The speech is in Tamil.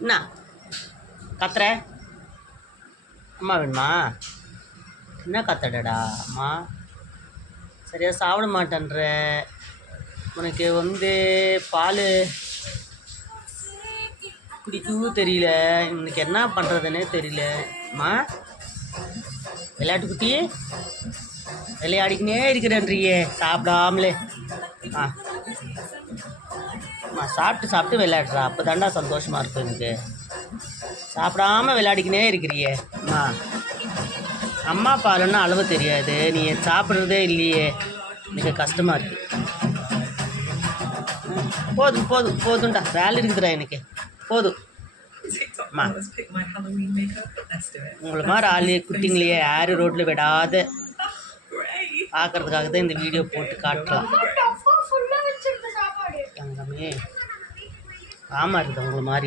என்ன கத்துற? அம்மா வேணுமா? என்ன கத்தடடா அம்மா? சரியா சாப்பிட மாட்டேன்ற. உனக்கு பால் குடிக்கவும் தெரியல. இன்னைக்கு என்ன பண்ணுறதுன்னே தெரியல. அம்மா விளையாட்டு குட்டி விளையாடிக்கினே இருக்கிறேன்றியே சாப்பிடாமலே. அம்மா சாப்பிட்டு விளையாடுறா. அப்போ தாண்டா சந்தோஷமாக இருக்கும் எனக்கு. சாப்பிடாம விளையாடிக்கினே இருக்கிறியே. அம்மா பாலுன்னா அளவு தெரியாது. நீ சாப்பிட்றதே இல்லையே. எனக்கு கஷ்டமாக இருக்குது. போதும்டா. வேலை இருக்குதுடா எனக்கு. போதும். அம்மா உங்களை மாதிரி ஆளு குட்டிங்களையே யாரும் ரோட்டில் விடாத பார்க்கறதுக்காக தான் இந்த வீடியோ போட்டு காட்டலாம். தங்கமே ஆமாம் இருக்குது உங்களை மாதிரி.